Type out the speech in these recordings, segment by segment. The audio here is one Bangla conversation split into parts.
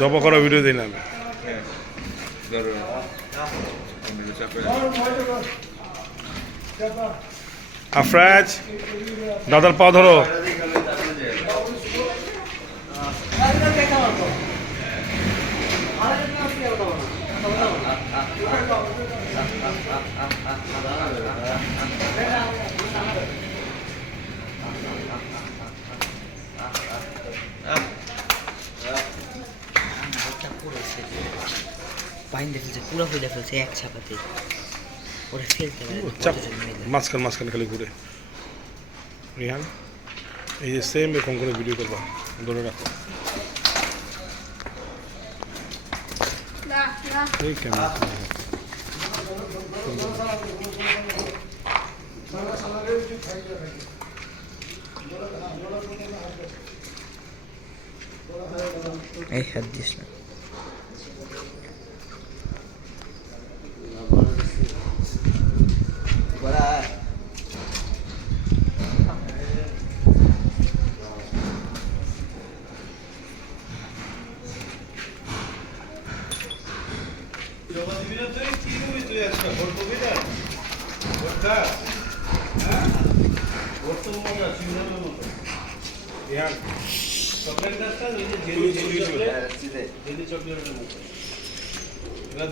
জব করা ভিডিও দিই না আমি। আফরাজ দাদার পা ধরো। পুরো হয়ে ফেলছে এক ছাপাতে ওরা ফেলতে পারে মাঝখানে খালি ঘুরে। রিহান এই যে সেম এরকম করে ভিডিও করবা, ধরে রাখো। এই ক্যামেরা এই হাত দিস না।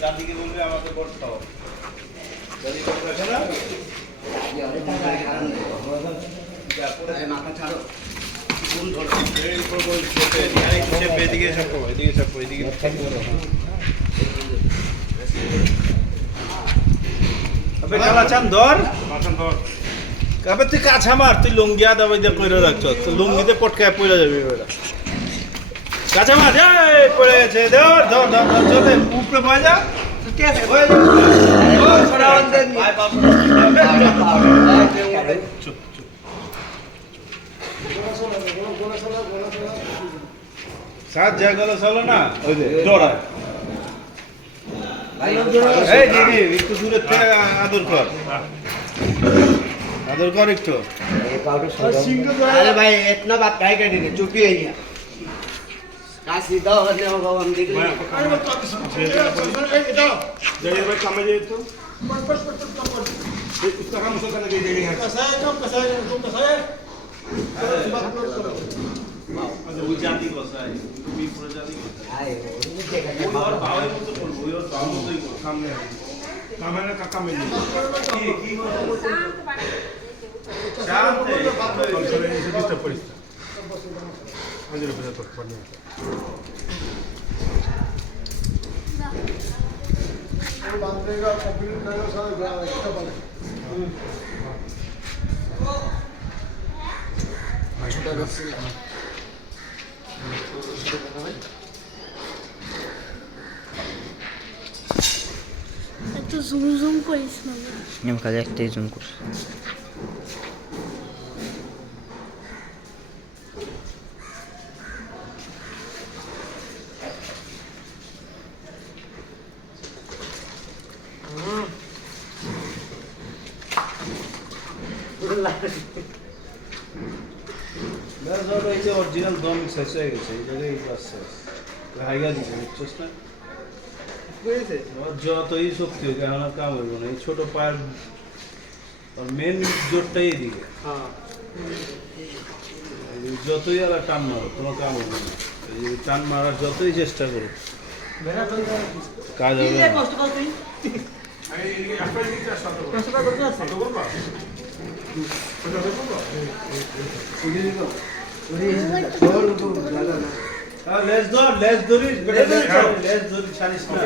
দাদিকে বলবে আমাকে বট খাও, দাদি মাথা ছাড়ো। এদিকে চাপো, এদিকে চাপো, এদিকে চান ধর। কাবে তুই কাছা মার, তুই লুঙ্গিয়া দাবাই দিয়ে কইরা রাখছ, তুই লুঙ্গিতে পটকায় পড়ে যাবি। কাছা মার, পড়ে গেছে। ধর ধর ধর চলে উপরে পড়ে যা। সাত জায়গা চলো না, ওই যে দৌড়ায়। এই দিদি একটু দূরের থেকে আদর কর, আদর কর একটু। अरे भाई इतना बात काहे कर रही है, चुप ही है ये का सीधा करने होगा हम देख लेंगे। अरे वो तो जय भाई काम में तो बस उसका काम उसको करना चाहिए। कैसा है काम, कैसा है तुम, कैसा है আচ্ছা ওই জাতি বসায়, তুমি প্রজাতি বসায়। ওই আর ভাবের মতো করবো, ওই আর ভাবের মতোই করবো। सामने कैमरा का काम में কি কি বলছো? শান্ত कंसोल से डिस्टर्ब करिस आज रे पता तो पढ़ने वो बांधेगा कंप्लीट करेगा सारा एक्स्ट्रा बने छोटा रस्सी এত জুম করিস না, আমি কাজে একটাই জুম করছি। এই যে অরিজিনাল দম শেষ হয়ে গেছে, এই জায়গায় এই কাজ শেষ। হাইগা দিছে বুঝছস না? যতই শক্তি হোক এখন আর কাম হইব না। এই ছোট পায়ের মেন জোরটাই এদিকে। যতই আর টান মারো কোনো কাম হবে না। এই টান মারার যতই চেষ্টা করো কাজ হবে না। লেজ ধর, লেজ ধরিস, লেজ ধরিস, ছাড়িস না।